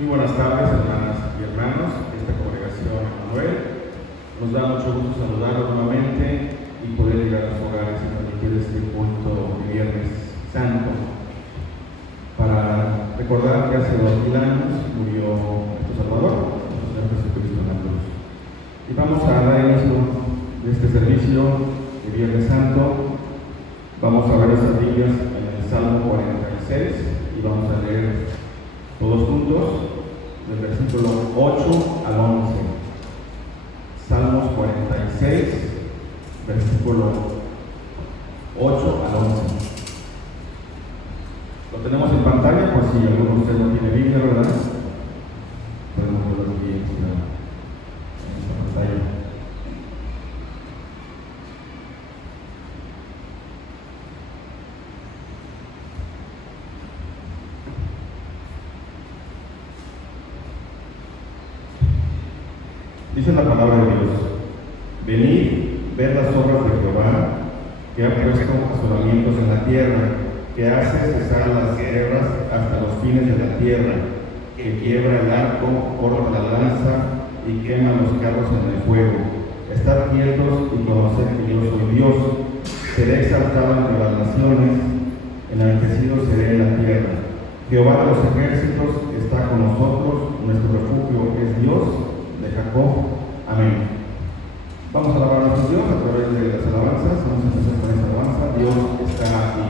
Muy buenas tardes, hermanas y hermanos de esta congregación Emanuel. Nos da mucho gusto saludarlos nuevamente y poder llegar a sus hogares y transmitir este culto de Viernes Santo. Para recordar que hace 2000 años murió nuestro Salvador, nuestro Señor Jesucristo en la cruz. Y vamos a dar inicio de este servicio de Viernes Santo. Vamos a ver las Biblias en el Salmo 46 y vamos a leer todos juntos del versículo 8 al 11. Salmos 46, versículo 8 al 11. Lo tenemos en pantalla por si alguno de ustedes no tiene Biblia, ¿verdad? Podemos verlo aquí en esta pantalla. Dice la palabra de Dios: venid, ved las obras de Jehová, que ha puesto asolamientos en la tierra, que hace cesar las guerras hasta los fines de la tierra, que quiebra el arco, corta la lanza y quema los carros en el fuego. Estad quietos y conoced que yo soy Dios. Seré exaltado entre las naciones, enaltecido seré en la tierra. Jehová de los ejércitos está con nosotros, nuestro refugio es Dios de Jacob. Amén. Vamos a alabar a nuestro Dios a través de las alabanzas. Vamos a empezar con esta alabanza. Dios está aquí.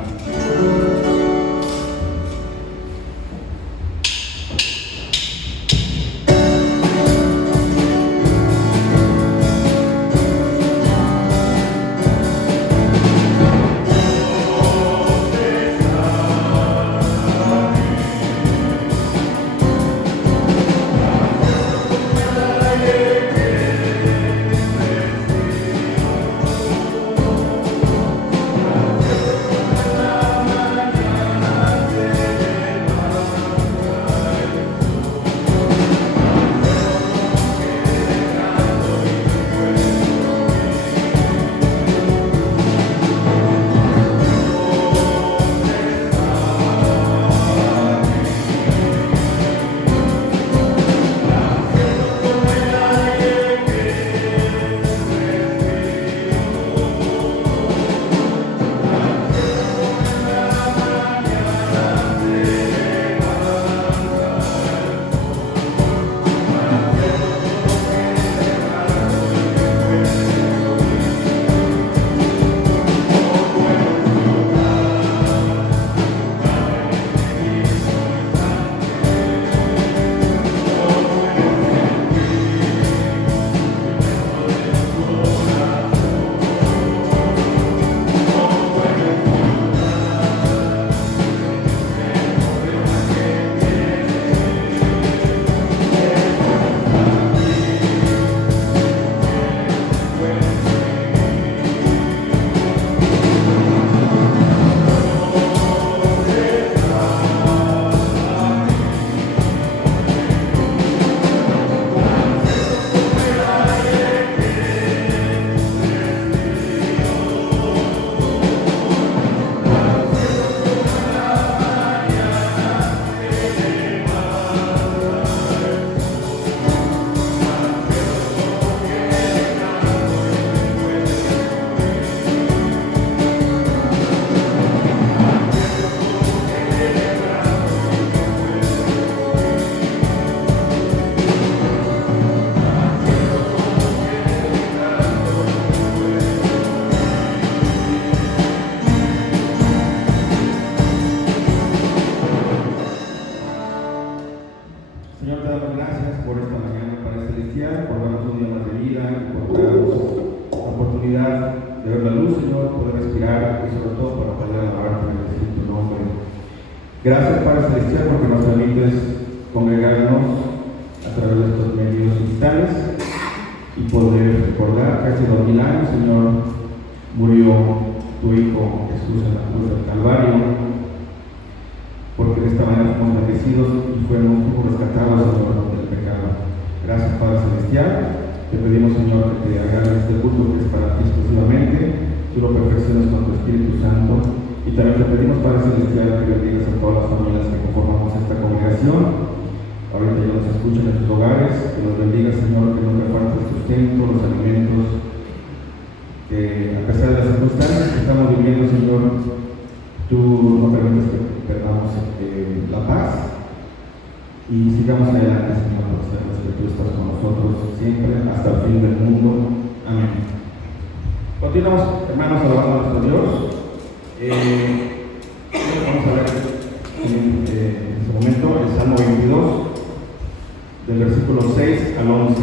Gracias, Padre Celestial, porque nos permites congregarnos a través de estos medios digitales y poder recordar que hace 2000 años, Señor, murió tu Hijo Jesús en la cruz del Calvario, porque de esta manera fuimos bendecidos y fuimos rescatados, Señor, del pecado. Gracias, Padre Celestial. Te pedimos, Señor, que te hagas este culto que es para ti exclusivamente. Tú lo perfecciones con tu Espíritu Santo. Y también te pedimos, Padre Celestial, que bendigas a todas las familias que conformamos esta congregación. Ahorita escuchen en sus hogares, que los bendiga, Señor, que nunca falte el sustento, los alimentos, que a pesar de las circunstancias que estamos viviendo, Señor, tú no permites que perdamos la paz y sigamos adelante, Señor, porque sabemos que tú estás con nosotros siempre, hasta el fin del mundo. Amén. Continuamos, hermanos, alabando a nuestro Dios. Vamos a ver en este momento el Salmo 22, del versículo 6 al 11.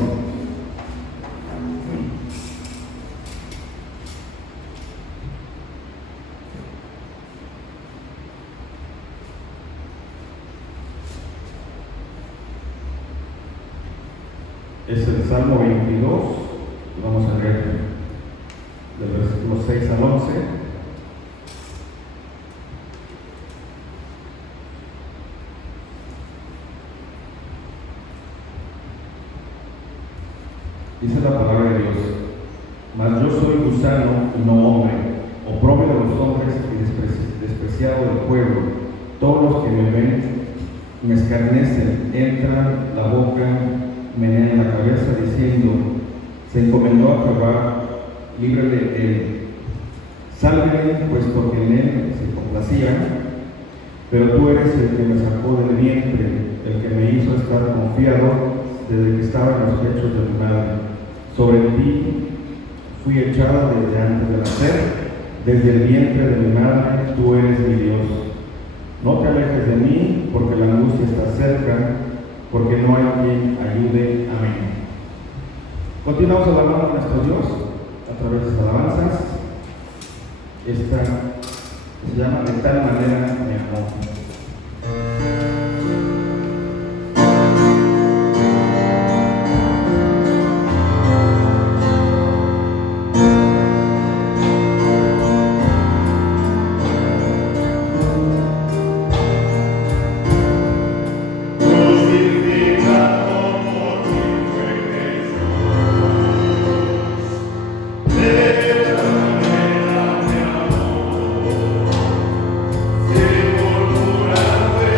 Es el Salmo 22, vamos a leer del versículo 6 al 11. Dice la palabra de Dios: mas yo soy gusano y no hombre, oprobio de los hombres y despreciado del pueblo. Todos los que me ven me escarnecen, entran la boca, menean la cabeza, diciendo: se encomendó a Jehová, líbrele de él. Sálvele, puesto que en él se complacía. Pero tú eres el que me sacó del vientre, el que me hizo estar confiado desde que estaba en los pechos de mi madre. Sobre ti fui echada desde antes de nacer, desde el vientre de mi madre, tú eres mi Dios. No te alejes de mí, porque la angustia está cerca, porque no hay quien ayude. Amén. Continuamos alabando a nuestro Dios a través de estas alabanzas. Esta se llama De tal manera me amó. Sepultura fue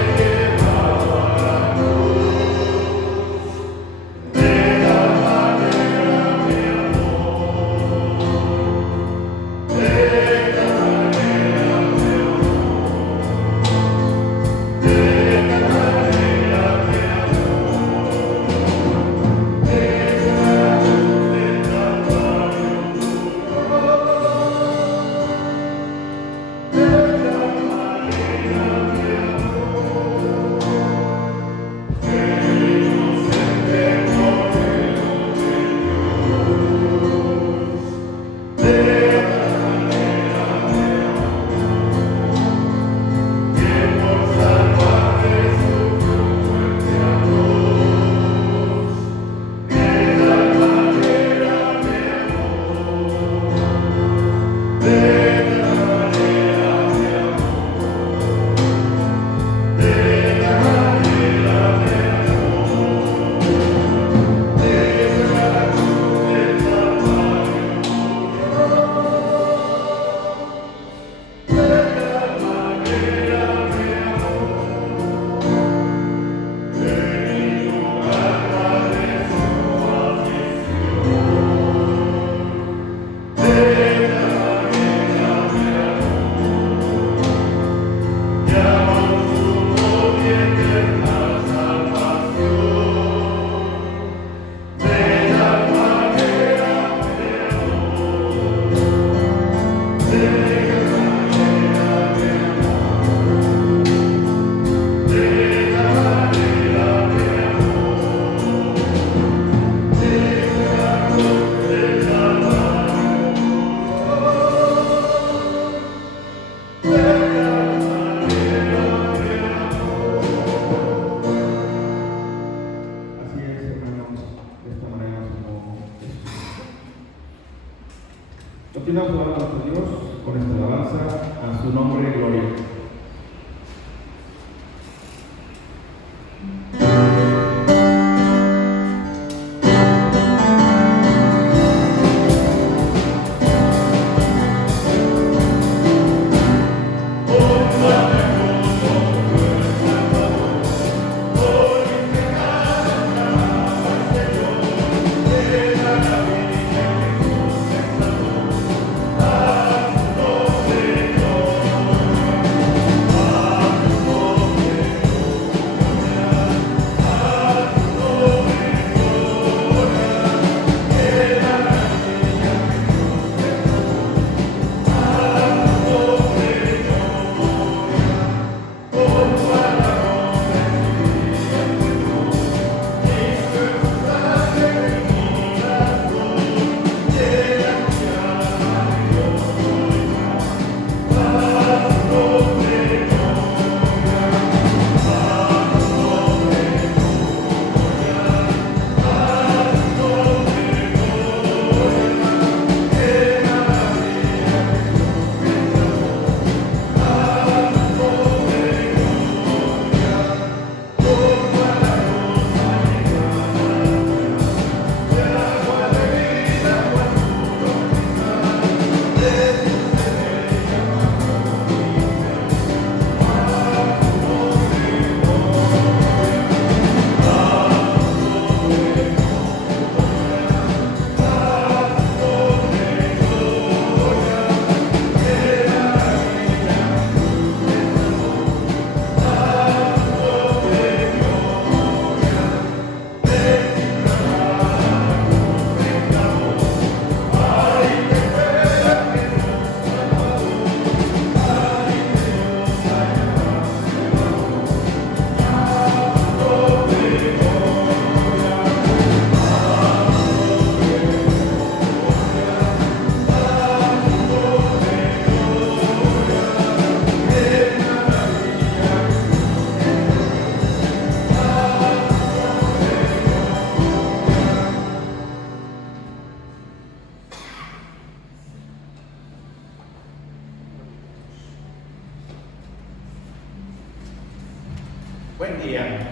Buen día.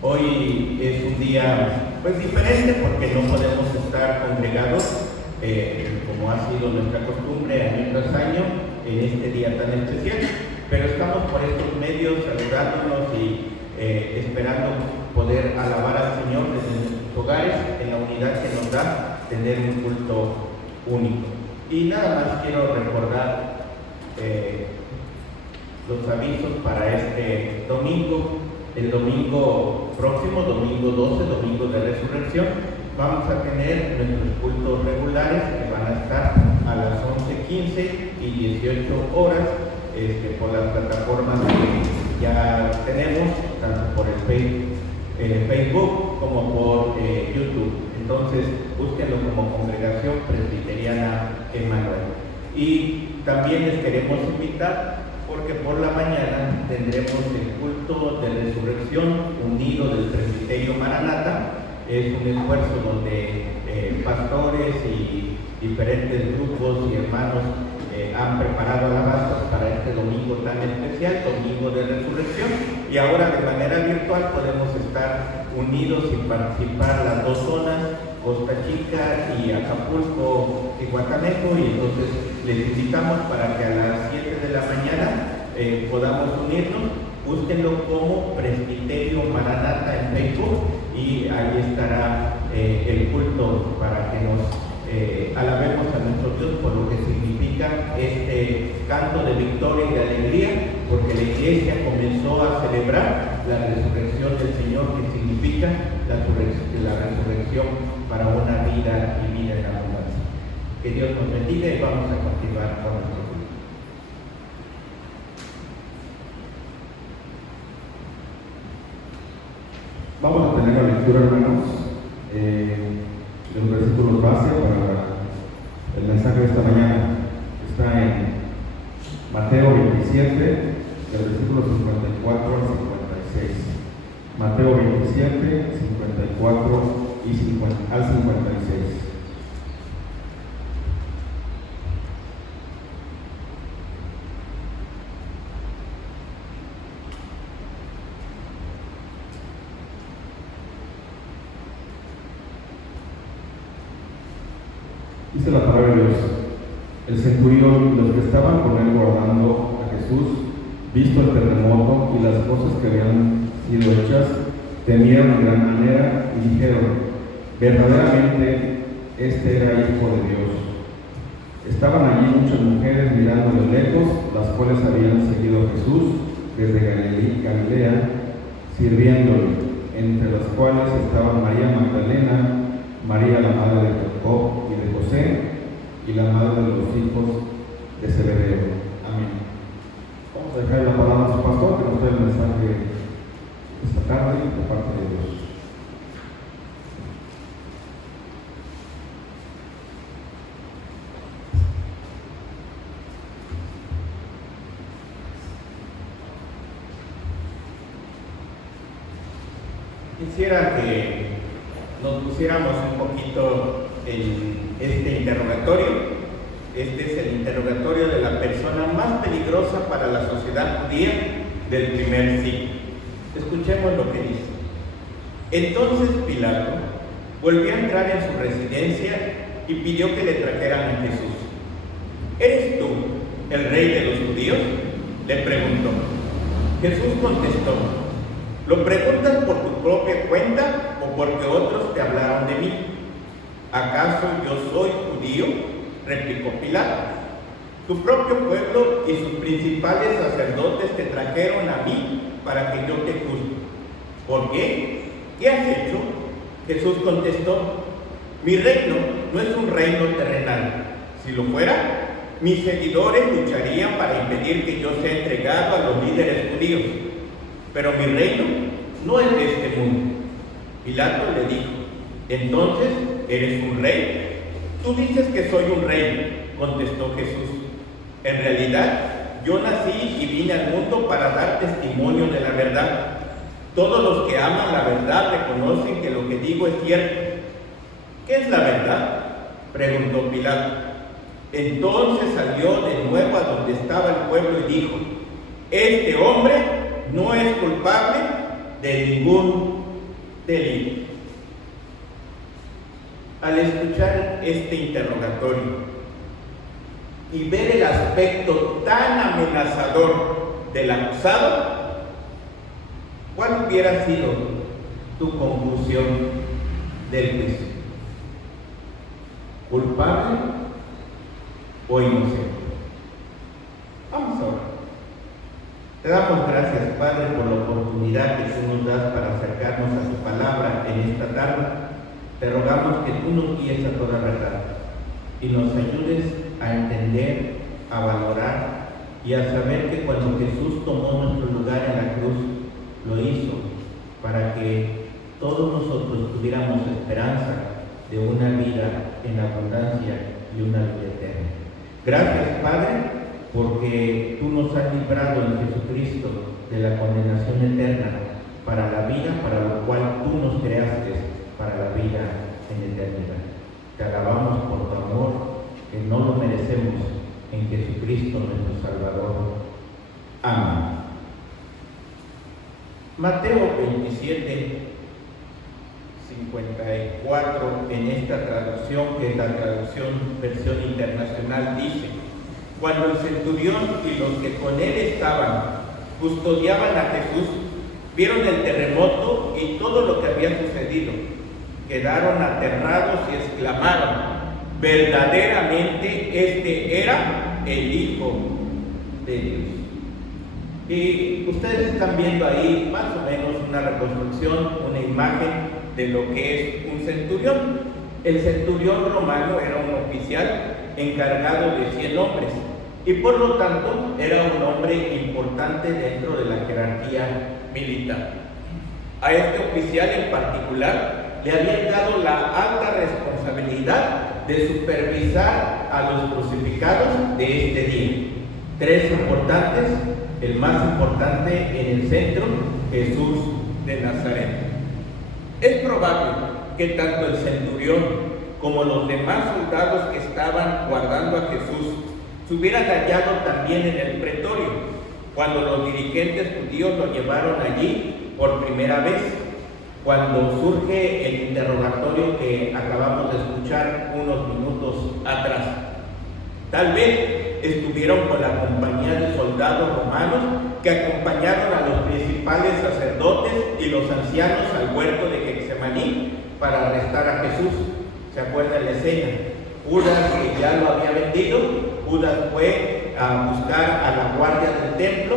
Hoy es un día pues diferente porque no podemos estar congregados como ha sido nuestra costumbre año tras año en este día tan especial, pero estamos por estos medios saludándonos y esperando poder alabar al Señor desde nuestros hogares en la unidad que nos da tener un culto único. Y nada más quiero recordar los avisos para este domingo. El domingo próximo, domingo 12, domingo de resurrección, vamos a tener nuestros cultos regulares que van a estar a las 11:15 y 18 horas por las plataformas que ya tenemos, tanto por el Facebook como por YouTube. Entonces, búsquenlo como Congregación Presbiteriana Emmanuel. Y también les queremos invitar porque por la mañana tendremos el culto de resurrección unido del Presbiterio Maranata. Es un esfuerzo donde pastores y diferentes grupos y hermanos han preparado alabanzas para este domingo tan especial, domingo de resurrección, y ahora de manera virtual podemos estar unidos y participar las dos zonas, Costa Chica y Acapulco y Guatanejo, y entonces les invitamos para que a las 7 de la mañana podamos unirnos. Búsquenlo como Presbiterio Maranata en Facebook y ahí estará el culto para que nos alabemos a nuestro Dios por lo que significa este canto de victoria y de alegría, porque la iglesia comenzó a celebrar la resurrección del Señor, que significa la resurrección para una vida y vida en abundancia. Que Dios nos bendiga y vamos a continuar con nuestro culto. Vamos a tener la lectura, hermanos, de los versículos base para el mensaje de esta mañana. Está en Mateo 27, del versículo 54 al 56. Mateo 27, 54 al 56. Dice la palabra de Dios: el centurión y los que estaban con él guardando a Jesús, visto el terremoto y las cosas que habían sido hechas, temieron en gran manera y dijeron: verdaderamente este era Hijo de Dios. Estaban allí muchas mujeres mirando de lejos, las cuales habían seguido a Jesús desde Galilea, sirviéndole, entre las cuales estaban María Magdalena, María la madre de Jacob y de José, y la madre de los hijos de Zebedeo. Amén. Vamos a dejar la palabra a su pastor que nos dé el mensaje esta tarde de parte de Dios. Quisiera que nos pusiéramos un poquito en este interrogatorio. Este es el interrogatorio de la persona más peligrosa para la sociedad judía del primer siglo. Escuchemos lo que dice. Entonces Pilato volvió a entrar en su residencia y pidió que le trajeran a Jesús. ¿Eres tú el rey de los judíos?, le preguntó. Jesús contestó: ¿lo preguntas por tu propia cuenta o porque otros te hablaron de mí? ¿Acaso yo soy judío?, replicó Pilato. Tu propio pueblo y sus principales sacerdotes te trajeron a mí para que yo te juzgue. ¿Por qué? ¿Qué has hecho? Jesús contestó: mi reino no es un reino terrenal. Si lo fuera, mis seguidores lucharían para impedir que yo sea entregado a los líderes judíos. Pero mi reino no es de este mundo. Pilato le dijo: entonces, ¿eres un rey? Tú dices que soy un rey, contestó Jesús. En realidad, yo nací y vine al mundo para dar testimonio de la verdad. Todos los que aman la verdad reconocen que lo que digo es cierto. ¿Qué es la verdad?, preguntó Pilato. Entonces salió de nuevo a donde estaba el pueblo y dijo: este hombre no es culpable de ningún delito. Al escuchar este interrogatorio y ver el aspecto tan amenazador del acusado, ¿cuál hubiera sido tu conclusión del juicio? ¿Culpable o inocente? Vamos a orar. Te damos gracias, Padre, por la oportunidad que tú nos das para acercarnos a tu palabra en esta tarde. Te rogamos que tú nos guíes a toda verdad y nos ayudes a entender, a valorar y a saber que cuando Jesús tomó nuestro lugar en la cruz, lo hizo para que todos nosotros tuviéramos esperanza de una vida en abundancia y una vida eterna. Gracias, Padre, porque tú nos has librado en Jesucristo de la condenación eterna para la vida, para lo cual tú nos creaste para la vida en eternidad. Te alabamos por tu amor, que no lo merecemos, en Jesucristo nuestro Salvador. Amén. Mateo 27, 54, en esta traducción, que es la traducción versión internacional, dice: cuando el centurión y los que con él estaban custodiaban a Jesús, vieron el terremoto y todo lo que había sucedido, quedaron aterrados y exclamaron: verdaderamente este era el Hijo de Dios. Y ustedes están viendo ahí más o menos una reconstrucción, una imagen de lo que es un centurión. El centurión romano era un oficial encargado de 100 hombres y por lo tanto era un hombre importante dentro de la jerarquía militar. A este oficial en particular le habían dado la alta responsabilidad de supervisar a los crucificados de este día. 3 importantes, el más importante en el centro, Jesús de Nazaret. Es probable que tanto el centurión como los demás soldados que estaban guardando a Jesús se hubieran hallado también en el pretorio cuando los dirigentes judíos lo llevaron allí por primera vez, cuando surge el interrogatorio que acabamos de escuchar unos minutos atrás. Tal vez estuvieron con la compañía de soldados romanos que acompañaron a los principales sacerdotes y los ancianos al huerto de Getsemaní para arrestar a Jesús. ¿Se acuerdan la escena? Judas, que ya lo había vendido, Judas fue a buscar a la guardia del templo,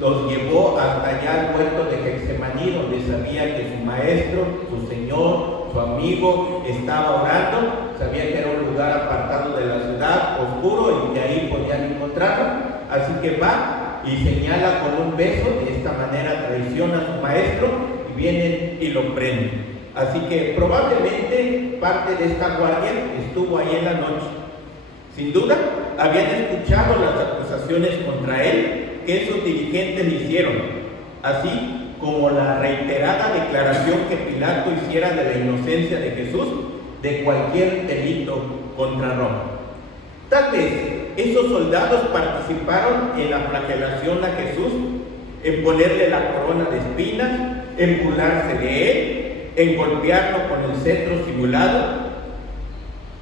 los llevó hasta allá al huerto de Getsemaní, donde sabía que su maestro, su señor, su amigo estaba orando. Sabía que era un lugar apartado de la ciudad, oscuro, y que ahí podían encontrarlo. Así que va y señala con un beso, de esta manera traiciona a su maestro, y vienen y lo prenden. Así que probablemente parte de esta guardia estuvo ahí en la noche. Sin duda, habían escuchado las acusaciones contra él que esos dirigentes le hicieron, así como la reiterada declaración que Pilato hiciera de la inocencia de Jesús de cualquier delito contra Roma. Tal vez esos soldados participaron en la flagelación a Jesús, en ponerle la corona de espinas, en burlarse de él, en golpearlo con el cetro simulado.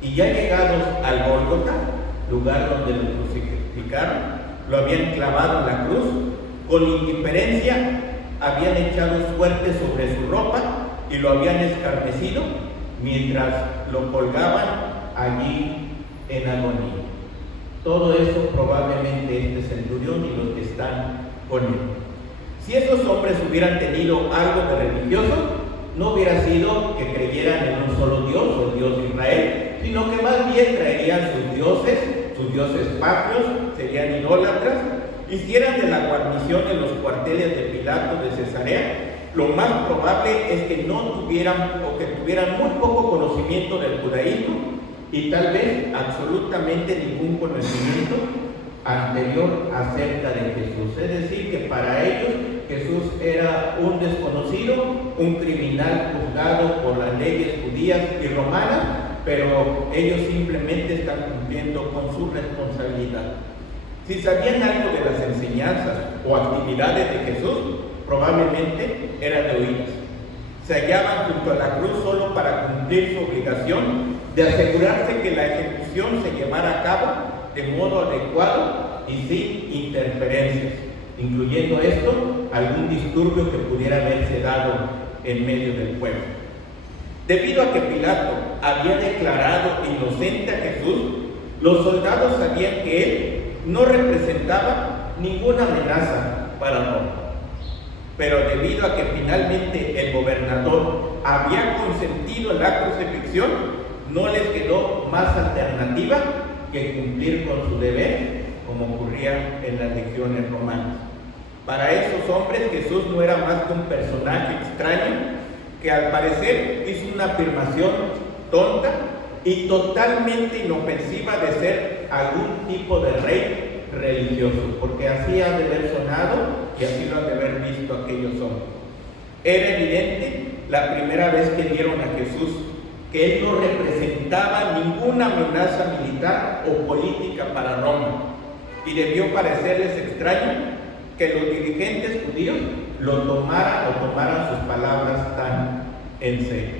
Y ya llegados al Gólgota, lugar donde lo crucificaron, lo habían clavado en la cruz, con indiferencia habían echado suerte sobre su ropa y lo habían escarnecido mientras lo colgaban allí en agonía. Todo eso probablemente este centurión y los que están con él. Si esos hombres hubieran tenido algo de religioso, no hubiera sido que creyeran en un solo Dios, o el Dios de Israel, sino que más bien traerían sus dioses patrios, serían idólatras, hicieran de la guarnición en los cuarteles de Pilato de Cesarea. Lo más probable es que no tuvieran, o que tuvieran muy poco conocimiento del judaísmo y tal vez absolutamente ningún conocimiento anterior acerca de Jesús. Es decir, que para ellos Jesús era un desconocido, un criminal juzgado por las leyes judías y romanas, pero ellos simplemente están cumpliendo con su responsabilidad. Si sabían algo de las enseñanzas o actividades de Jesús, probablemente era de oídas. Se hallaban junto a la cruz solo para cumplir su obligación de asegurarse que la ejecución se llevara a cabo de modo adecuado y sin interferencias, incluyendo esto algún disturbio que pudiera haberse dado en medio del pueblo. Debido a que Pilato había declarado inocente a Jesús, los soldados sabían que él no representaba ninguna amenaza para Roma. Pero debido a que finalmente el gobernador había consentido la crucifixión, no les quedó más alternativa que cumplir con su deber, como ocurría en las legiones romanas. Para esos hombres Jesús no era más que un personaje extraño que al parecer hizo una afirmación tonta y totalmente inofensiva de ser algún tipo de rey religioso, porque así ha de haber sonado y así lo han de haber visto aquellos hombres. Era evidente la primera vez que vieron a Jesús que él no representaba ninguna amenaza militar o política para Roma, y debió parecerles extraño que los dirigentes judíos lo tomaran sus palabras tan en serio.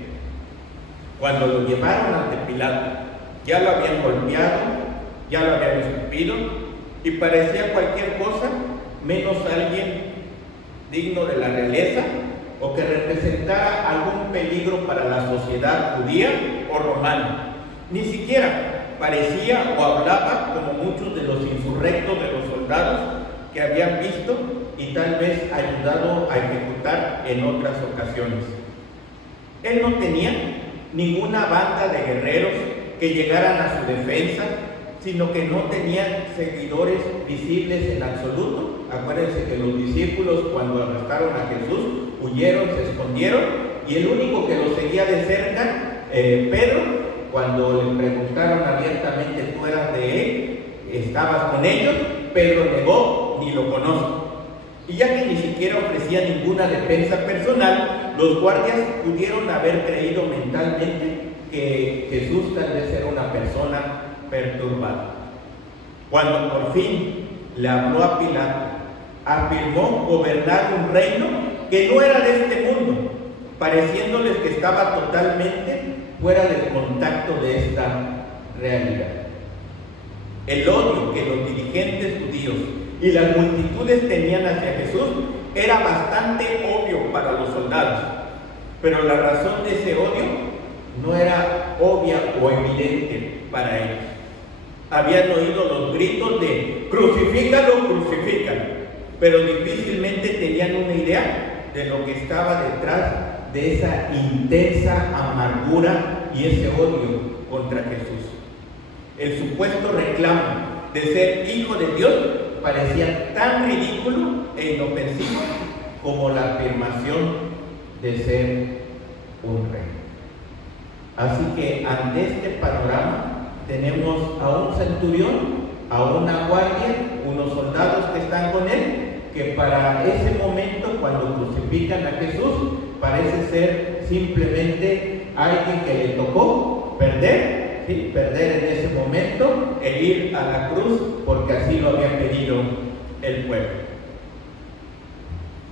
Cuando lo llevaron ante Pilato, ya lo habían golpeado, ya lo habían escupido, y parecía cualquier cosa menos alguien digno de la realeza o que representara algún peligro para la sociedad judía o romana. Ni siquiera parecía o hablaba como muchos de los insurrectos de los soldados que habían visto y tal vez ayudado a ejecutar en otras ocasiones. Él no tenía ninguna banda de guerreros que llegaran a su defensa, sino que no tenían seguidores visibles en absoluto. Acuérdense que los discípulos, cuando arrestaron a Jesús, huyeron, se escondieron, y el único que lo seguía de cerca, Pedro, cuando le preguntaron abiertamente, ¿tú eras de él? ¿Estabas con ellos? Pedro negó, ni lo conozco. Y ya que ni siquiera ofrecía ninguna defensa personal, los guardias pudieron haber creído mentalmente que Jesús tal vez era una persona perturbada. Cuando por fin le habló a Pilato, afirmó gobernar un reino que no era de este mundo, pareciéndoles que estaba totalmente fuera del contacto de esta realidad. El odio que los dirigentes judíos y las multitudes tenían hacia Jesús era bastante obvio para los soldados, pero la razón de ese odio no era obvia o evidente para ellos. Habían oído los gritos de «crucifícalo, crucifícalo», pero difícilmente tenían una idea de lo que estaba detrás de esa intensa amargura y ese odio contra Jesús. El supuesto reclamo de ser hijo de Dios parecía tan ridículo e inofensivo como la afirmación de ser un rey. Así que ante este panorama tenemos a un centurión, a una guardia, unos soldados que están con él, que para ese momento, cuando crucifican a Jesús, parece ser simplemente alguien que le tocó perder, ¿sí? Perder en ese momento, el ir a la cruz, porque así lo había pedido el pueblo.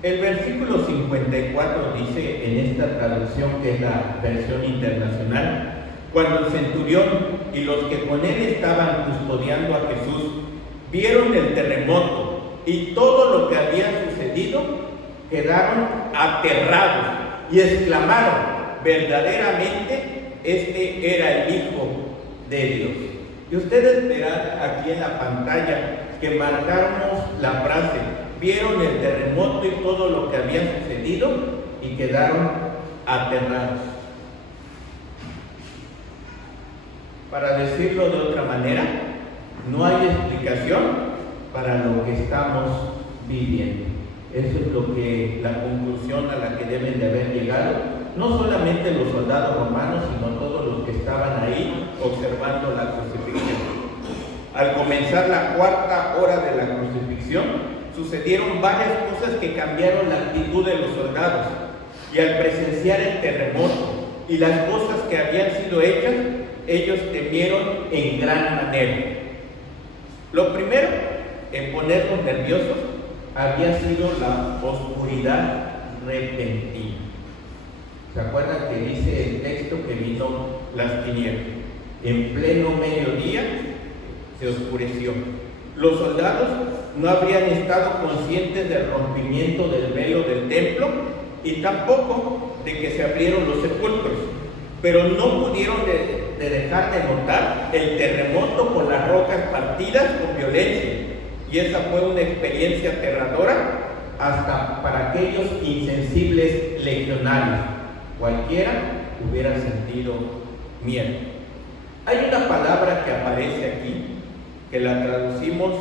El versículo 54 dice en esta traducción, que es la versión internacional: cuando el centurión y los que con él estaban custodiando a Jesús vieron el terremoto y todo lo que había sucedido, quedaron aterrados y exclamaron: verdaderamente este era el Hijo de Dios. Y ustedes verán aquí en la pantalla que marcamos la frase: vieron el terremoto y todo lo que había sucedido y quedaron aterrados. Para decirlo de otra manera, no hay explicación para lo que estamos viviendo. Eso es lo que la conclusión a la que deben de haber llegado, no solamente los soldados romanos, sino todos los que estaban ahí observando la crucifixión. Al comenzar la cuarta hora de la crucifixión, sucedieron varias cosas que cambiaron la actitud de los soldados, y al presenciar el terremoto y las cosas que habían sido hechas, ellos temieron en gran manera. Lo primero en ponerlos nerviosos había sido la oscuridad repentina. ¿Se acuerdan que dice el texto que vino las tinieblas? En pleno mediodía se oscureció. Los soldados no habrían estado conscientes del rompimiento del velo del templo y tampoco de que se abrieron los sepulcros, pero no pudieron de dejar de notar el terremoto con las rocas partidas con violencia, y esa fue una experiencia aterradora hasta para aquellos insensibles legionarios. Cualquiera hubiera sentido miedo. Hay una palabra que aparece aquí, que la traducimos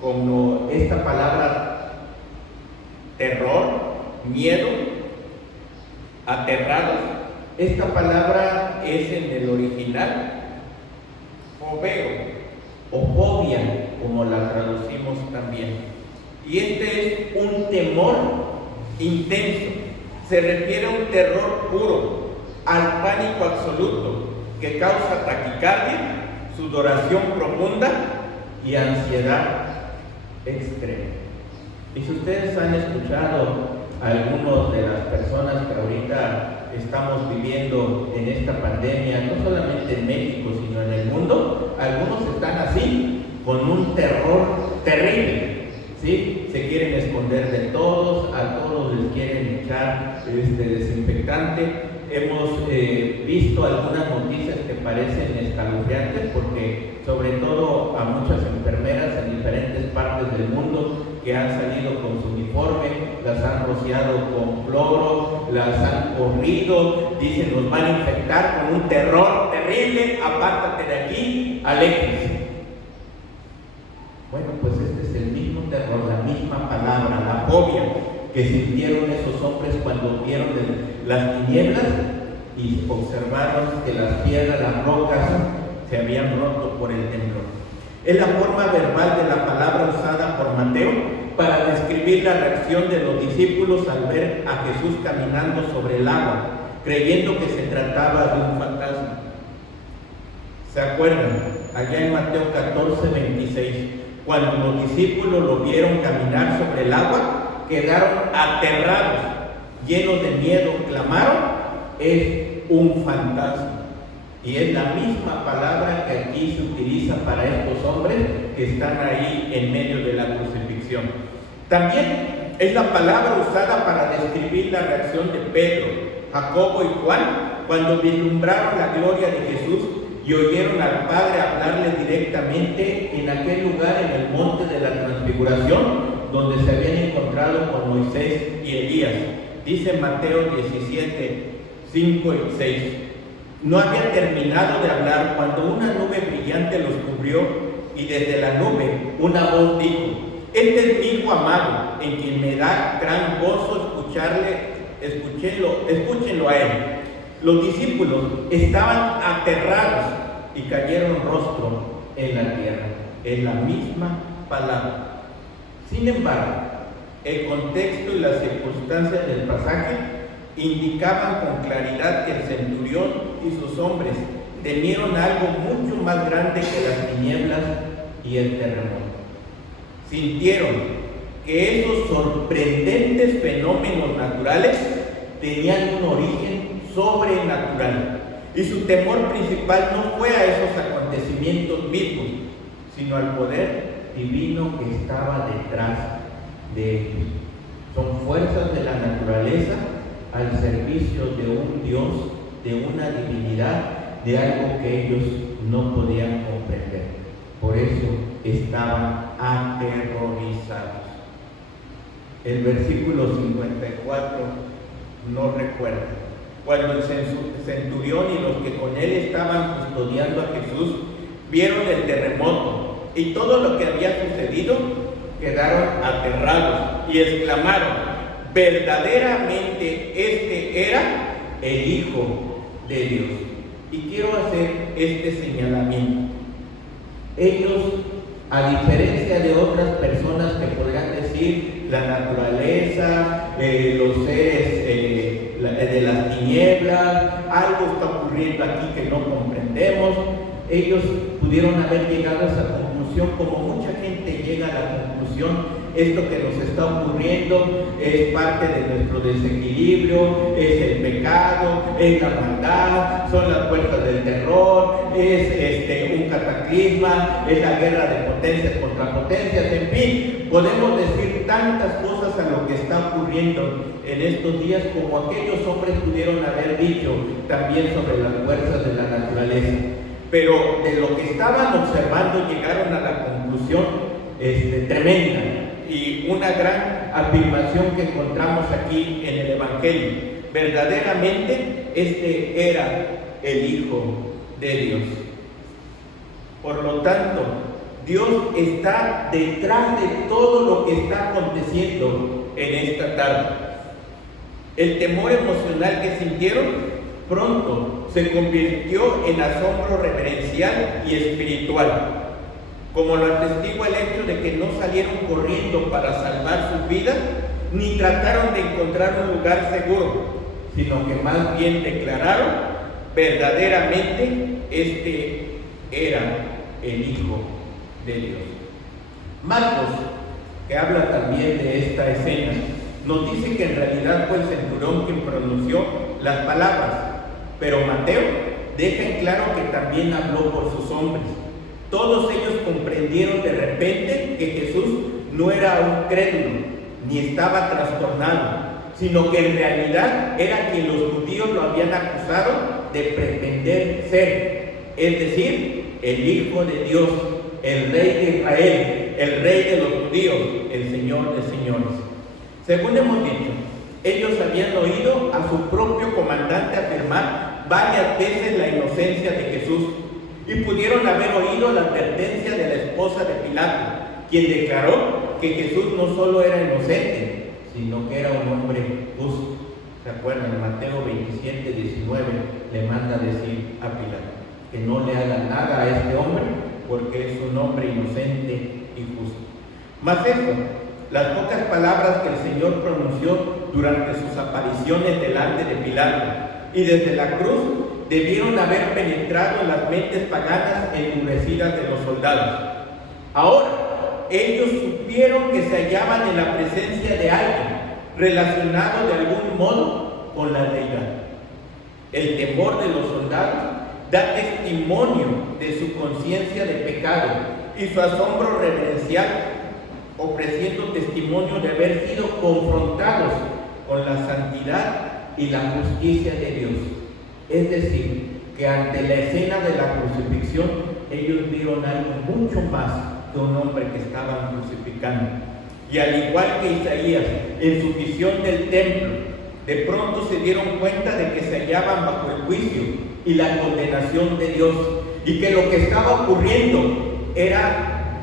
como esta palabra terror, miedo, aterrados. Esta palabra es en el original fobeo o fobia, como la traducimos también. Y este es un temor intenso. Se refiere a un terror puro, al pánico absoluto que causa taquicardia, sudoración profunda y ansiedad extrema. Y si ustedes han escuchado a algunos de las personas que ahorita estamos viviendo en esta pandemia, no solamente en México, sino en el mundo, algunos están así, con un terror terrible, ¿sí? Se quieren esconder de todos, a todos les quieren echar desinfectante. Hemos visto algunas noticias que parecen escalofriantes, porque sobre todo a muchas enfermeras en diferentes partes del mundo que han salido con su uniforme, las han rociado con cloro, las han corrido, dicen nos van a infectar con un terror terrible, apártate de aquí, aléjense. Bueno, pues este es el mismo terror, la misma palabra, la fobia que sintieron esos hombres cuando vieron las tinieblas y observaron que las piedras, las rocas se habían roto por el temblor. Es la forma verbal de la palabra usada por Mateo para describir la reacción de los discípulos al ver a Jesús caminando sobre el agua, creyendo que se trataba de un fantasma. ¿Se acuerdan? Allá en Mateo 14:26, cuando los discípulos lo vieron caminar sobre el agua, quedaron aterrados, llenos de miedo, clamaron: es un fantasma. Y es la misma palabra que aquí se utiliza para estos hombres que están ahí en medio de la crucifixión. También es la palabra usada para describir la reacción de Pedro, Jacobo y Juan cuando vislumbraron la gloria de Jesús y oyeron al Padre hablarle directamente en aquel lugar, en el monte de la Transfiguración, donde se habían encontrado con Moisés y Elías. Dice Mateo 17:5 y 6. No había terminado de hablar cuando una nube brillante los cubrió y desde la nube una voz dijo: este es mi Hijo amado, en quien me da gran gozo escúchenlo a él. Los discípulos estaban aterrados y cayeron rostro en la tierra. Es la misma palabra. Sin embargo, el contexto y las circunstancias del pasaje indicaban con claridad que el centurión y sus hombres temieron algo mucho más grande que las tinieblas y el terremoto. Sintieron que esos sorprendentes fenómenos naturales tenían un origen sobrenatural, y su temor principal no fue a esos acontecimientos mismos, sino al poder divino que estaba detrás de ellos. Son fuerzas de la naturaleza al servicio de un Dios, de una divinidad, de algo que ellos no podían comprender. Por eso estaban aterrorizados. El versículo 54 nos recuerda: cuando el centurión y los que con él estaban custodiando a Jesús vieron el terremoto y todo lo que había sucedido, quedaron aterrados y exclamaron: verdaderamente este era el Hijo de Dios. Y quiero hacer este señalamiento. Ellos, a diferencia de otras personas que podrían decir la naturaleza, los seres de las tinieblas, algo está ocurriendo aquí que no comprendemos, ellos pudieron haber llegado a esa conclusión, como mucha gente llega a la conclusión esto que nos está ocurriendo es parte de nuestro desequilibrio, es el pecado, es la maldad, son las puertas del terror, es un cataclisma, es la guerra de potencias contra potencias, en fin, podemos decir tantas cosas a lo que está ocurriendo en estos días como aquellos hombres pudieron haber dicho también sobre las fuerzas de la naturaleza. Pero de lo que estaban observando llegaron a la conclusión tremenda y una gran afirmación que encontramos aquí en el Evangelio. Verdaderamente este era el Hijo de Dios. Por lo tanto, Dios está detrás de todo lo que está aconteciendo en esta tarde. El temor emocional que sintieron pronto se convirtió en asombro reverencial y espiritual, como lo atestigua el hecho de que no salieron corriendo para salvar sus vidas, ni trataron de encontrar un lugar seguro, sino que más bien declararon, verdaderamente este era el Hijo de Dios. Marcos, que habla también de esta escena, nos dice que en realidad fue el centurión quien pronunció las palabras, pero Mateo deja en claro que también habló por sus hombres. Todos ellos comprendieron de repente que Jesús no era un crédulo, ni estaba trastornado, sino que en realidad era quien los judíos lo habían acusado de pretender ser, es decir, el Hijo de Dios, el Rey de Israel, el Rey de los judíos, el Señor de señores. Según hemos dicho, ellos habían oído a su propio comandante afirmar varias veces la inocencia de Jesús y pudieron haber oído la advertencia de la esposa de Pilato, quien declaró que Jesús no solo era inocente, sino que era un hombre justo. ¿Se acuerdan? Mateo 27, 19 le manda decir a Pilato que no le haga nada a este hombre porque es un hombre inocente y justo. Más eso, las pocas palabras que el Señor pronunció durante sus apariciones delante de Pilato y desde la cruz debieron haber penetrado en las mentes paganas endurecidas de los soldados. Ahora, ellos supieron que se hallaban en la presencia de alguien relacionado de algún modo con la deidad. El temor de los soldados da testimonio de su conciencia de pecado y su asombro reverencial, ofreciendo testimonio de haber sido confrontados con la santidad y la justicia de Dios. Es decir, que ante la escena de la crucifixión, ellos vieron algo mucho más que un hombre que estaban crucificando. Y al igual que Isaías, en su visión del templo, de pronto se dieron cuenta de que se hallaban bajo el juicio y la condenación de Dios, y que lo que estaba ocurriendo era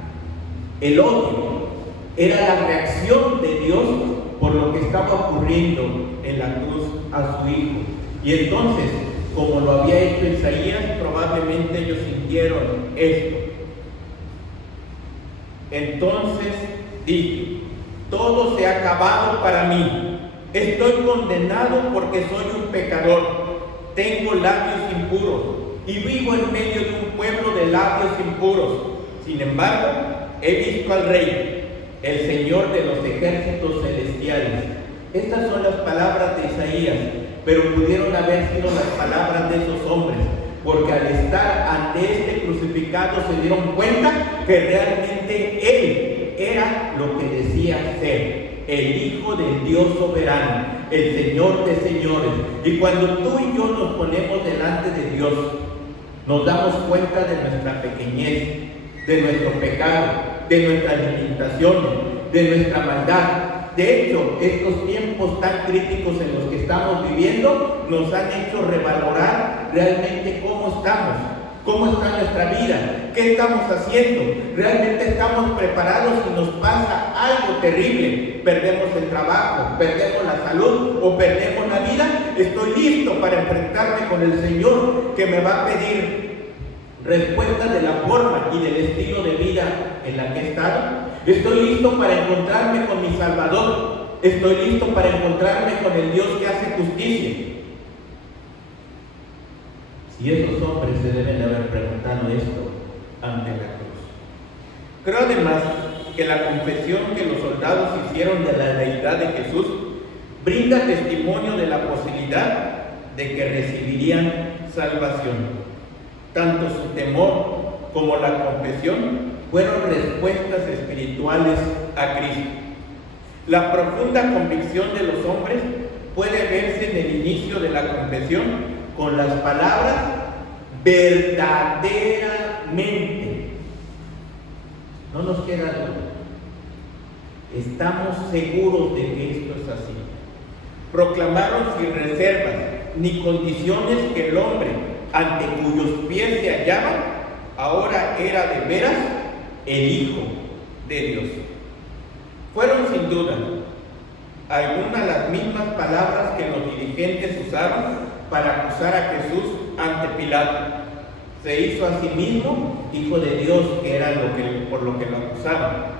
el odio, era la reacción de Dios por lo que estaba ocurriendo en la cruz a su Hijo. Y entonces, como lo había hecho Isaías, probablemente ellos sintieron esto. Entonces dije: todo se ha acabado para mí. Estoy condenado porque soy un pecador. Tengo labios impuros y vivo en medio de un pueblo de labios impuros. Sin embargo, he visto al Rey, el Señor de los ejércitos celestiales. Estas son las palabras de Isaías, pero pudieron haber sido las palabras de esos hombres, porque al estar ante este crucificado se dieron cuenta que realmente Él era lo que decía ser, el Hijo del Dios soberano, el Señor de señores. Y cuando tú y yo nos ponemos delante de Dios, nos damos cuenta de nuestra pequeñez, de nuestro pecado, de nuestras limitaciones, de nuestra maldad. De hecho, estos tiempos tan críticos en los que estamos viviendo nos han hecho revalorar realmente cómo estamos, cómo está nuestra vida, qué estamos haciendo. Realmente estamos preparados si nos pasa algo terrible, perdemos el trabajo, perdemos la salud o perdemos la vida. Estoy listo para enfrentarme con el Señor, que me va a pedir respuestas de la forma y del estilo de vida en la que he estado. Estoy listo para encontrarme con mi Salvador. Estoy listo para encontrarme con el Dios que hace justicia. Y esos hombres se deben de haber preguntado esto ante la cruz. Creo además que la confesión que los soldados hicieron de la deidad de Jesús brinda testimonio de la posibilidad de que recibirían salvación. Tanto su temor como la confesión fueron respuestas espirituales a Cristo. La profunda convicción de los hombres puede verse en el inicio de la confesión con las palabras verdaderamente. No nos queda duda. Estamos seguros de que esto es así. Proclamaron sin reservas ni condiciones que el hombre ante cuyos pies se hallaba ahora era de veras el Hijo de Dios. Fueron sin duda algunas las mismas palabras que los dirigentes usaron para acusar a Jesús ante Pilato. Se hizo a sí mismo Hijo de Dios, que era por lo que lo acusaban,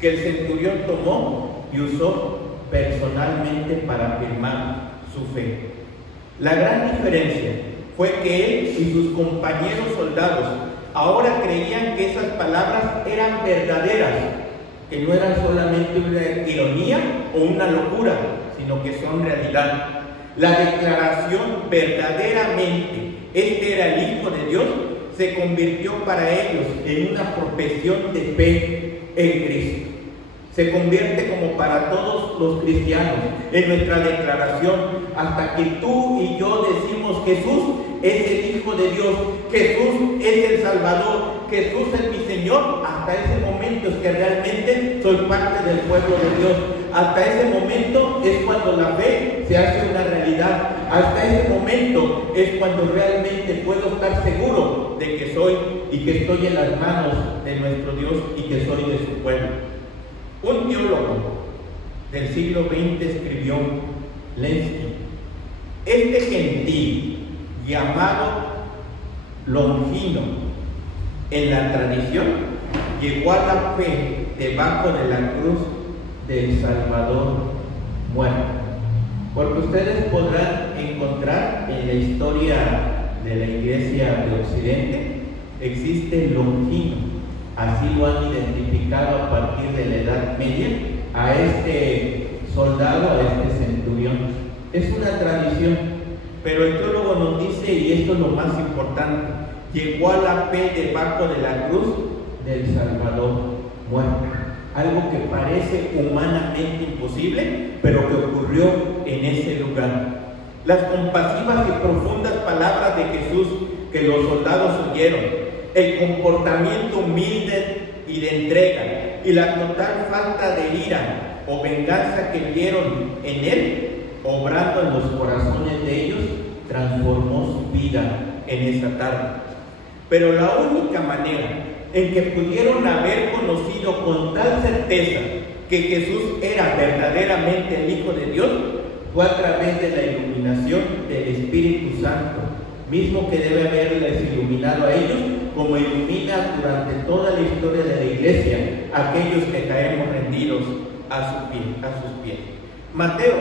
que el centurión tomó y usó personalmente para afirmar su fe. La gran diferencia fue que él y sus compañeros soldados ahora creían que esas palabras eran verdaderas, que no eran solamente una ironía o una locura, sino que son realidad. La declaración verdaderamente, este era el Hijo de Dios, se convirtió para ellos en una profesión de fe en Cristo. Se convierte como para todos los cristianos en nuestra declaración, hasta que tú y yo decimos Jesús es el Hijo de Dios, Jesús es el Salvador, Jesús es mi Señor. Hasta ese momento es que realmente soy parte del pueblo de Dios. Hasta ese momento es cuando la fe se hace una realidad. Hasta ese momento es cuando realmente puedo estar seguro de que soy y que estoy en las manos de nuestro Dios y que soy de su pueblo. Un teólogo del siglo XX escribió, Lenski, este gentil llamado Longino en la tradición llegó a la fe debajo de la cruz del Salvador muerto. Porque ustedes podrán encontrar en la historia de la Iglesia de Occidente, existe Longino. Así lo han identificado a partir de la Edad Media a este soldado, a este centurión. Es una tradición, pero el teólogo nos dice, y esto es lo más importante, llegó a la fe debajo de la cruz del Salvador muerto. Algo que parece humanamente imposible, pero que ocurrió en ese lugar. Las compasivas y profundas palabras de Jesús que los soldados oyeron, el comportamiento humilde y de entrega y la total falta de ira o venganza que vieron en él, obrando en los corazones de ellos, transformó su vida en esa tarde. Pero la única manera en que pudieron haber conocido con tal certeza que Jesús era verdaderamente el Hijo de Dios fue a través de la iluminación del Espíritu Santo, mismo que debe haberles iluminado a ellos, como ilumina durante toda la historia de la Iglesia a aquellos que caemos rendidos a sus pies. Mateo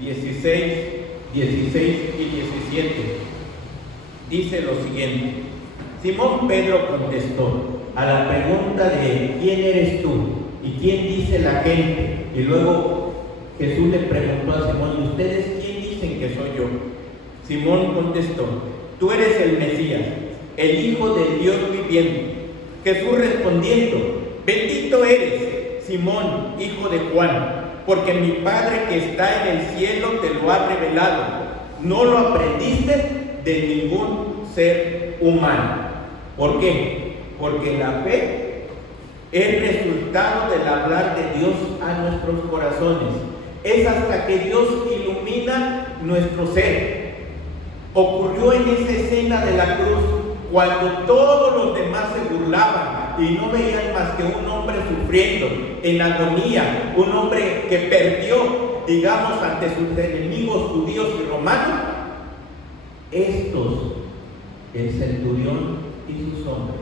16 y 17 dice lo siguiente: Simón Pedro contestó a la pregunta de ¿quién eres tú? ¿Y quién dice la gente? Y luego Jesús le preguntó a Simón, ¿y ustedes quién dicen que soy yo? Simón contestó, tú eres el Mesías, el Hijo del Dios viviente. Jesús respondiendo, bendito eres, Simón, hijo de Juan, porque mi Padre que está en el cielo te lo ha revelado. No lo aprendiste de ningún ser humano. ¿Por qué? Porque la fe es resultado del hablar de Dios a nuestros corazones. Es hasta que Dios ilumina nuestro ser. Ocurrió en esa escena de la cruz, cuando todos los demás se burlaban y no veían más que un hombre sufriendo en agonía, un hombre que perdió, digamos, ante sus enemigos judíos y romanos. Estos, el centurión y sus hombres,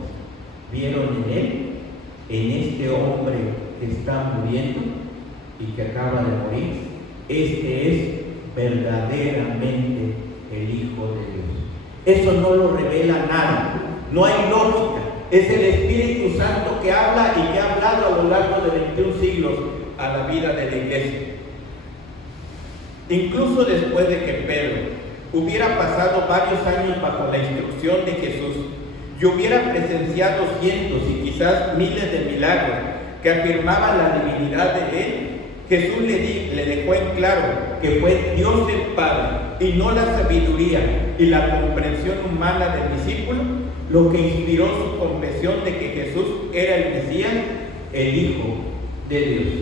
vieron en él, en este hombre que está muriendo y que acaba de morir, este es verdaderamente el Hijo de Dios. Eso no lo revela nada, no hay lógica, Es el Espíritu Santo que habla y que ha hablado a lo largo de 21 siglos a la vida de la iglesia. Incluso después de que Pedro hubiera pasado varios años bajo la instrucción de Jesús y hubiera presenciado cientos y quizás miles de milagros que afirmaban la divinidad de él, Jesús le dejó en claro que fue Dios el Padre y no la sabiduría y la comprensión humana del discípulo lo que inspiró su confesión de que Jesús era el Mesías, el Hijo de Dios.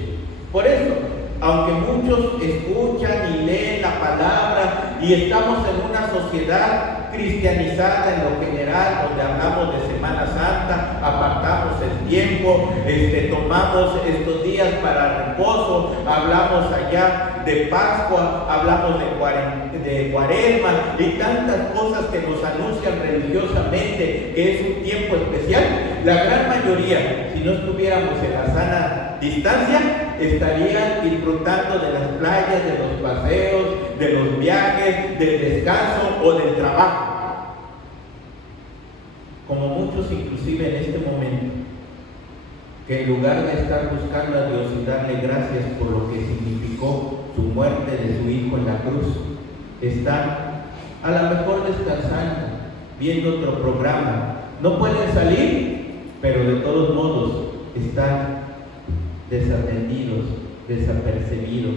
Por eso, aunque muchos escuchan y leen la palabra y estamos en una sociedad cristianizada en lo general, donde hablamos de Semana Santa, apartamos el tiempo, tomamos estos días para reposo, hablamos allá de Pascua, hablamos de Cuaresma y tantas cosas que nos anuncian religiosamente que es un tiempo especial. La gran mayoría, si no estuviéramos en la sana distancia, estarían disfrutando de las playas, de los paseos, de los viajes, del descanso o del trabajo. Como muchos inclusive en este momento, que en lugar de estar buscando a Dios y darle gracias por lo que significó su muerte de su Hijo en la cruz, están a lo mejor descansando, viendo otro programa. No pueden salir, pero de todos modos están desatendidos, desapercibidos,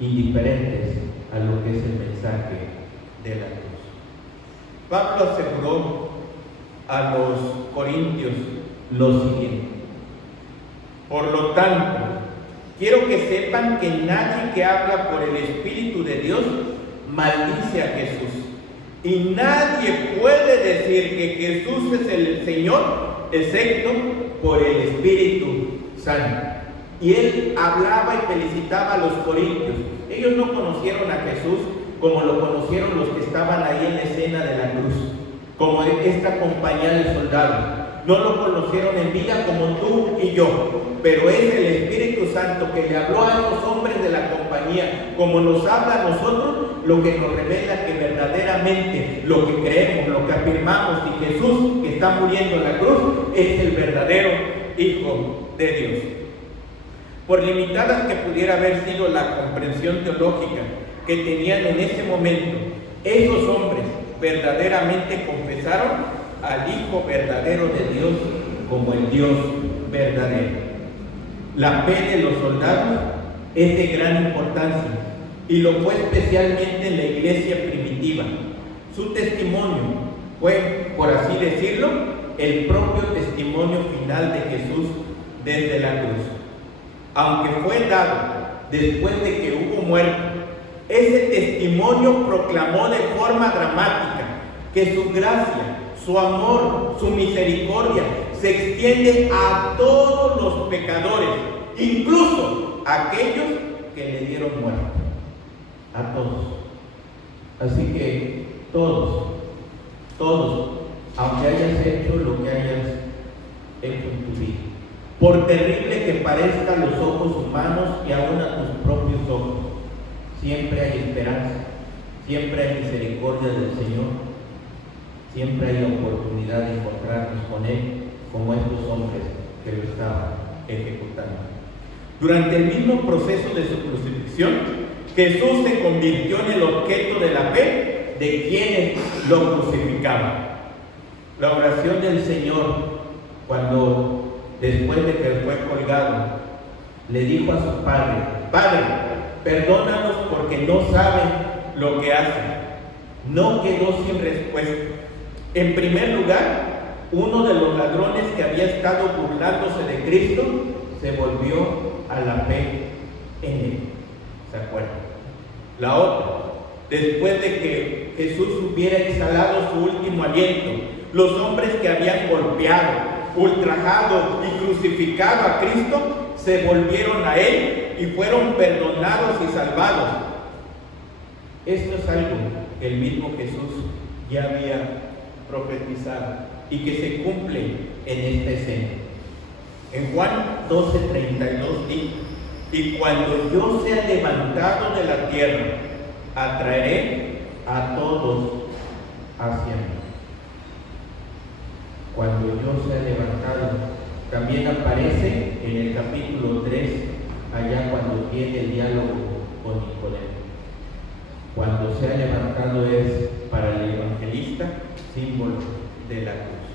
indiferentes a lo que es el mensaje de la cruz. Pablo aseguró a los corintios lo siguiente: por lo tanto, quiero que sepan que nadie que habla por el Espíritu de Dios maldice a Jesús, y nadie puede decir que Jesús es el Señor excepto por el Espíritu Santo. Y él hablaba y felicitaba a los corintios. Ellos no conocieron a Jesús como lo conocieron los que estaban ahí en la escena de la cruz, como esta compañía de soldados. No lo conocieron en vida como tú y yo, pero es el Espíritu Santo que le habló a esos hombres de la compañía, como nos habla a nosotros, lo que nos revela que verdaderamente lo que creemos, lo que afirmamos, y Jesús que está muriendo en la cruz es el verdadero Hijo de Dios. Por limitadas que pudiera haber sido la comprensión teológica que tenían en ese momento, esos hombres verdaderamente confesaron al Hijo verdadero de Dios como el Dios verdadero. La fe de los soldados es de gran importancia y lo fue especialmente en la iglesia primitiva. Su testimonio fue, por así decirlo, el propio testimonio final de Jesús desde la cruz. Aunque fue dado después de que hubo muerto, ese testimonio proclamó de forma dramática que su gracia, su amor, su misericordia se extiende a todos los pecadores, incluso a aquellos que le dieron muerte. A todos. Así que todos, aunque hayas hecho lo que hayas hecho en tu vida, por terrible que parezca a los ojos humanos y aún a tus propios ojos, siempre hay esperanza, siempre hay misericordia del Señor. Siempre hay oportunidad de encontrarnos con Él, como estos hombres que lo estaban ejecutando. Durante el mismo proceso de su crucifixión, Jesús se convirtió en el objeto de la fe de quienes lo crucificaban. La oración del Señor, cuando después de que fue colgado, le dijo a su Padre: Padre, perdónanos porque no saben lo que hacen, no quedó sin respuesta. En primer lugar, uno de los ladrones que había estado burlándose de Cristo se volvió a la fe en Él. ¿Se acuerdan? La otra, después de que Jesús hubiera exhalado su último aliento, los hombres que habían golpeado, ultrajado y crucificado a Cristo se volvieron a Él y fueron perdonados y salvados. Esto es algo que el mismo Jesús ya había profetizado y que se cumple en esta escena. En Juan 12:32 dice: y cuando yo sea levantado de la tierra, atraeré a todos hacia mí. cuando yo sea levantado. También aparece en el capítulo 3, allá cuando tiene el diálogo con Nicodemo. Cuando sea levantado es para el evangelista símbolo de la cruz.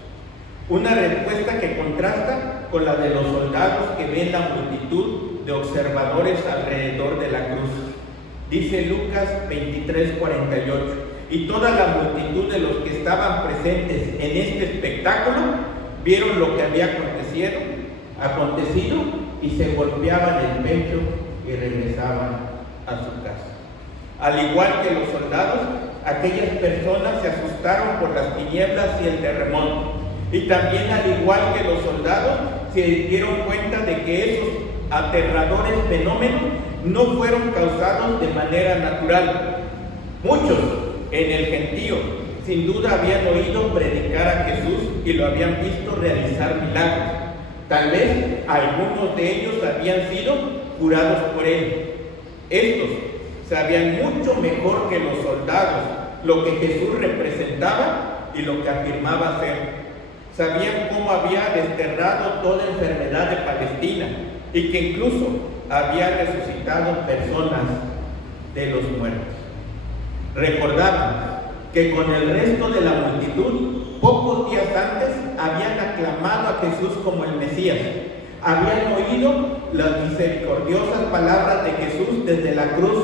Una respuesta que contrasta con la de los soldados que ven la multitud de observadores alrededor de la cruz. Dice Lucas 23:48, y toda la multitud de los que estaban presentes en este espectáculo vieron lo que había acontecido y se golpeaban el pecho y regresaban a su casa. Al igual que los soldados, aquellas personas se asustaron por las tinieblas y el terremoto. Y también, al igual que los soldados, se dieron cuenta de que esos aterradores fenómenos no fueron causados de manera natural. Muchos en el gentío sin duda habían oído predicar a Jesús y lo habían visto realizar milagros. Tal vez algunos de ellos habían sido curados por él. Estos sabían mucho mejor que los soldados lo que Jesús representaba y lo que afirmaba ser. Sabían cómo había desterrado toda enfermedad de Palestina y que incluso había resucitado personas de los muertos. Recordaban que con el resto de la multitud, pocos días antes, habían aclamado a Jesús como el Mesías. Habían oído las misericordiosas palabras de Jesús desde la cruz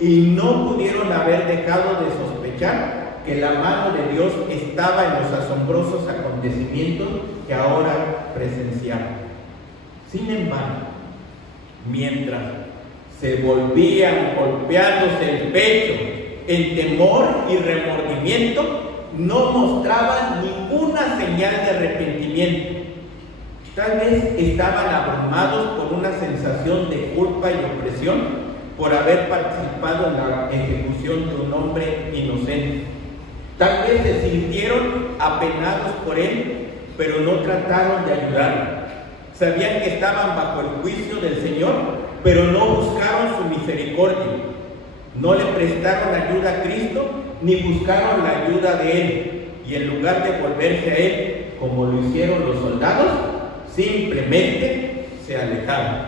y no pudieron haber dejado de sospechar que la mano de Dios estaba en los asombrosos acontecimientos que ahora presenciaban. Sin embargo, mientras se volvían golpeándose el pecho en temor y remordimiento, no mostraban ninguna señal de arrepentimiento. Tal vez estaban abrumados por una sensación de culpa y opresión por haber participado en la ejecución de un hombre inocente. Tal vez se sintieron apenados por él, pero no trataron de ayudarlo. Sabían que estaban bajo el juicio del Señor, pero no buscaron su misericordia. No le prestaron ayuda a Cristo, ni buscaron la ayuda de Él. Y en lugar de volverse a Él, como lo hicieron los soldados, simplemente se alejaron.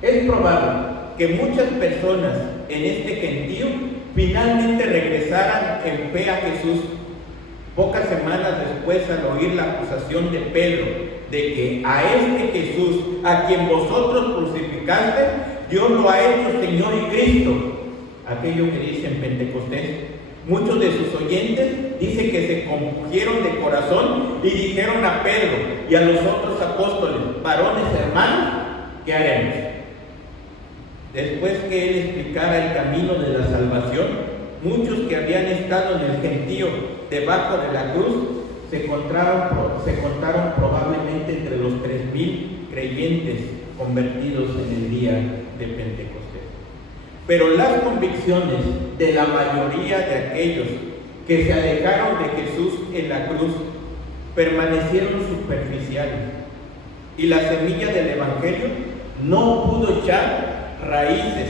Es probable que muchas personas en este gentío finalmente regresaran en fe a Jesús. Pocas semanas después, al oír la acusación de Pedro de que a este Jesús, a quien vosotros crucificaste, Dios lo ha hecho Señor y Cristo, aquello que dice en Pentecostés, muchos de sus oyentes dicen que se compungieron de corazón y dijeron a Pedro y a los otros apóstoles: varones hermanos, ¿qué haremos? Después que él explicara el camino de la salvación, muchos que habían estado en el gentío debajo de la cruz se contaron probablemente entre los 3,000 creyentes convertidos en el día de Pentecostés. Pero las convicciones de la mayoría de aquellos que se alejaron de Jesús en la cruz permanecieron superficiales, y la semilla del Evangelio no pudo echar raíces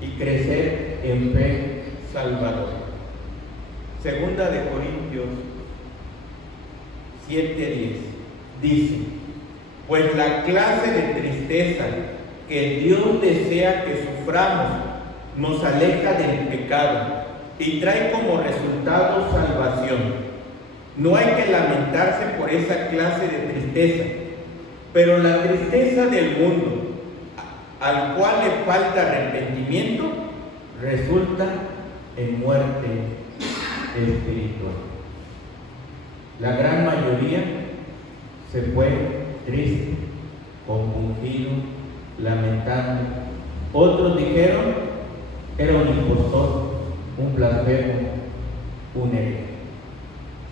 y crecer en fe salvadora. Segunda de Corintios 7:10 dice: pues la clase de tristeza que Dios desea que suframos nos aleja del pecado y trae como resultado salvación. No hay que lamentarse por esa clase de tristeza, pero la tristeza del mundo, al cual le falta arrepentimiento, resulta en muerte espiritual. La gran mayoría se fue triste, compungido, lamentando. Otros dijeron: era un impostor, un blasfemo, un hereje.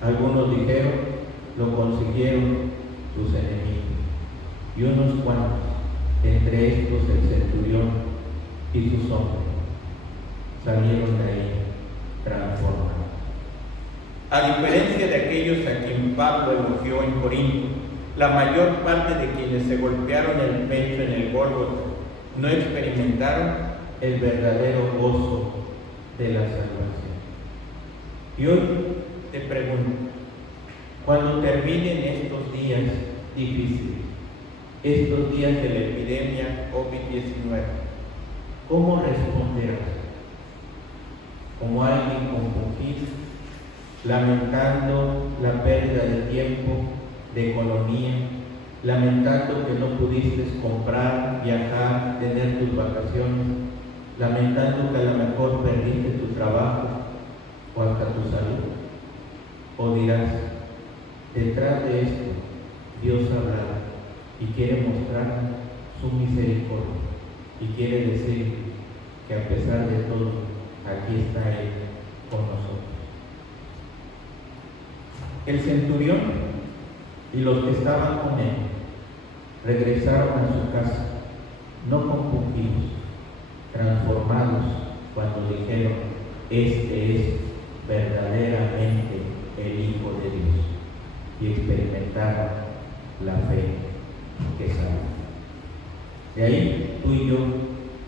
Algunos dijeron: lo consiguieron sus enemigos. Y unos cuantos, entre estos el centurión y sus hombres, salieron de ahí transformados. A diferencia de aquellos a quien Pablo elogió en Corinto, la mayor parte de quienes se golpearon el pecho en el Gólgota no experimentaron el verdadero gozo de la salvación. Y hoy te pregunto: Cuando terminen estos días difíciles, estos días de la epidemia COVID-19, ¿cómo responderás? ¿Como alguien compungido, lamentando la pérdida de tiempo, de economía, lamentando que no pudiste comprar, viajar, tener tus vacaciones, lamentando que a lo mejor perdiste tu trabajo o hasta tu salud? ¿O dirás, detrás de esto, Dios habla y quiere mostrar su misericordia y quiere decir que a pesar de todo, aquí está Él con nosotros? El centurión y los que estaban con él regresaron a su casa, no compungidos, transformados cuando dijeron, este es verdaderamente el Hijo de Dios, y experimentaron la fe que salva. De ahí tú y yo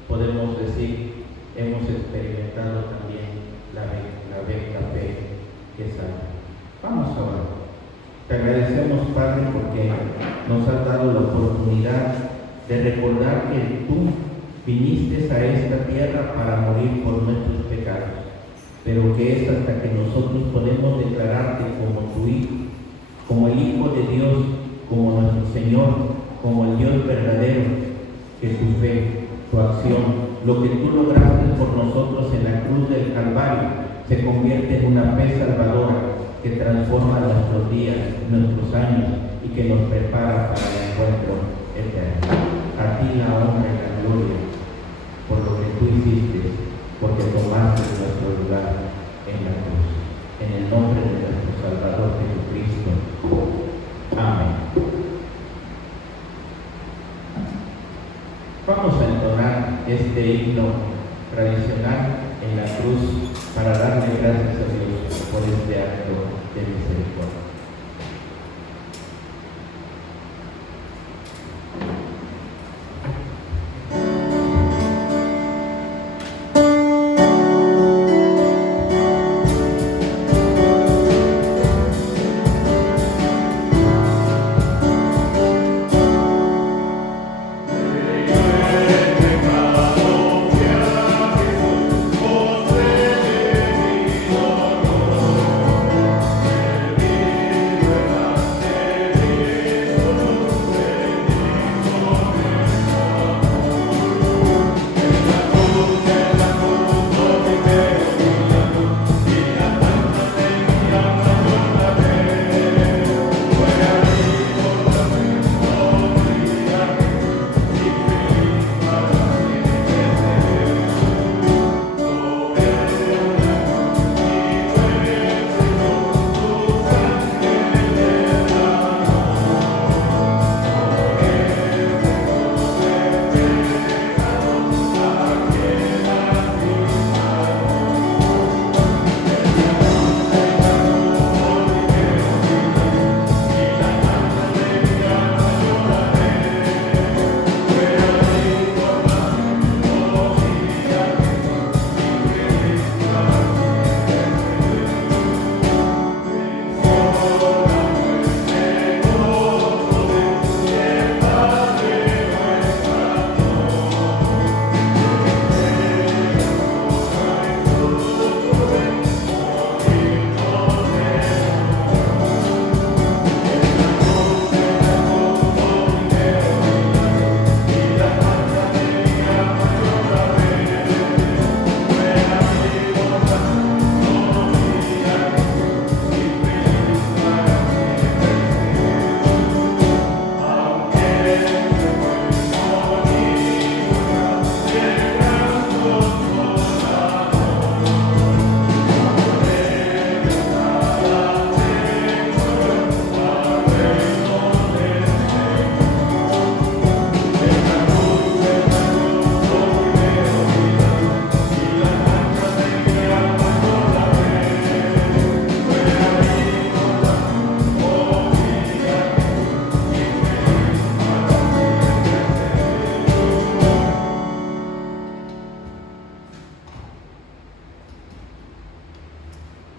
podemos decir, hemos experimentado también la fe que salva. Vamos a orar. Te agradecemos, Padre, porque nos has dado la oportunidad de recordar que tú viniste a esta tierra para morir por nuestros pecados, pero que es hasta que nosotros podemos declararte como tu Hijo, como el Hijo de Dios, como nuestro Señor, como el Dios verdadero, que tu fe, tu acción, lo que tú lograste por nosotros en la cruz del Calvario, se convierte en una fe salvadora que transforma nuestros días, nuestros años y que nos prepara para el encuentro eterno. A ti la honra y la gloria por lo que tú hiciste, porque tomaste nuestro lugar en la cruz. En el nombre de nuestro Salvador Jesucristo. Amén. Vamos a entonar este himno tradicional en la cruz para darle gracias a Dios por este acto de misericordia.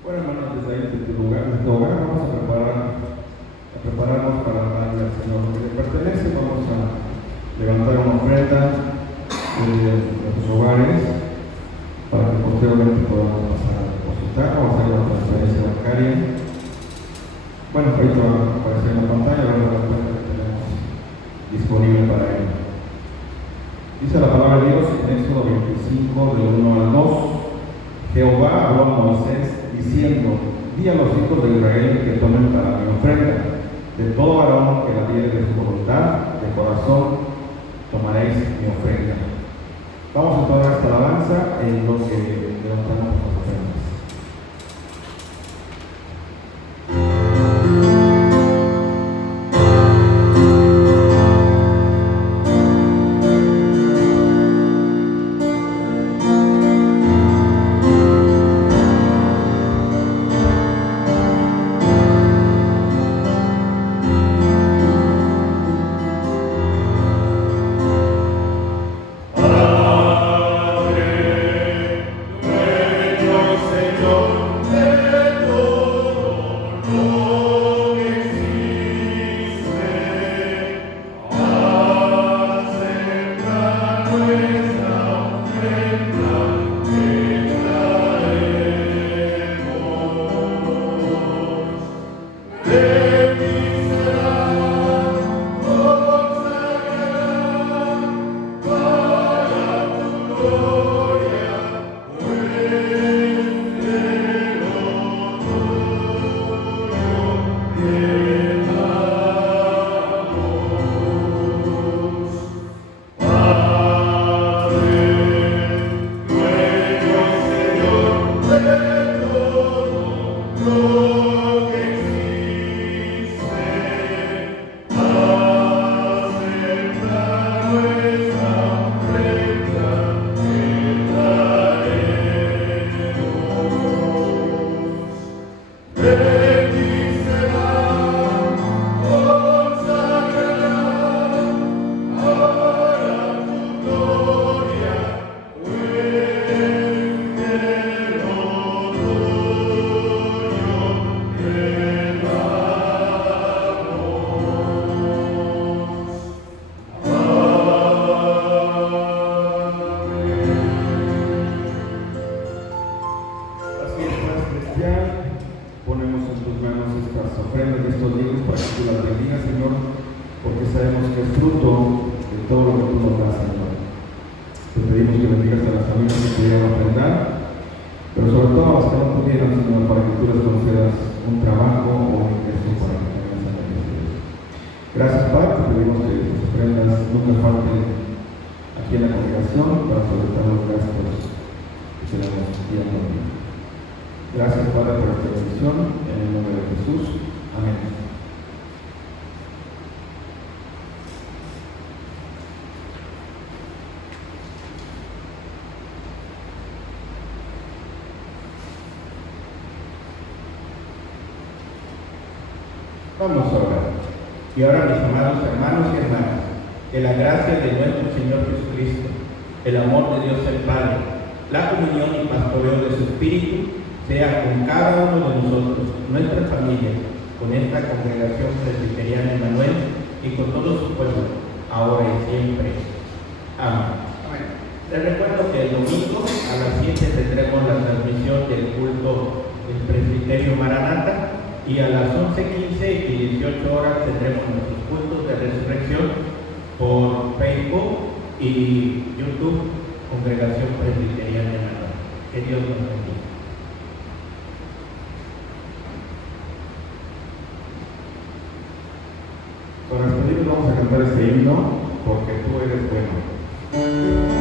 Bueno, hermanos, desde ahí, desde tu lugar, desde tu hogar, vamos a preparar prepararnos para darle al Señor lo que le pertenece. Vamos a levantar una ofrenda de nuestros hogares para que posteriormente podamos pasar a depositar o hacer la transferencia bancaria. Bueno, ahorita va a aparecer en la pantalla, la cuenta que tenemos disponible para ello. Dice la palabra de Dios en Éxodo 25, del 1 al 2. Jehová habló a Moisés diciendo: di a los hijos de Israel que tomen para mi ofrenda. De todo varón que la diere de su voluntad, de corazón, tomaréis mi ofrenda. Vamos a toda esta alabanza en lo que levantamos las ofrendas. Ponemos en tus manos estas ofrendas de estos días para que tú las bendigas, Señor, porque sabemos que es fruto de todo lo que tú nos das, Señor. Te pedimos que bendigas a las familias que pudieran ofrendar, pero sobre todo a las que no pudieran, Señor, para que tú les concedas un trabajo o un ingreso para que tengan esa bendición. Gracias, Padre, te pedimos que tus ofrendas nunca falten aquí en la congregación para solventar los gastos que tenemos día a día. Gracias, Padre, por esta bendición, en el nombre de Jesús. Amén. Vamos a orar. Y ahora, mis amados hermanos y hermanas, que la gracia de nuestro Señor Jesucristo, el amor de Dios el Padre, la comunión y pastoreo de su Espíritu, sea con cada uno de nosotros, nuestra familia, con esta congregación presbiteriana Emmanuel y con todo su pueblo, ahora y siempre. Amén. Les recuerdo que el domingo a las 7 tendremos la transmisión del culto del Presbiterio Maranata y a las 11:15 y 18 horas tendremos nuestros cultos de resurrección por Facebook y YouTube, Congregación Presbiteriana Emmanuel. Que Dios nos bendiga. Para despedirnos vamos a cantar este himno, porque tú eres bueno.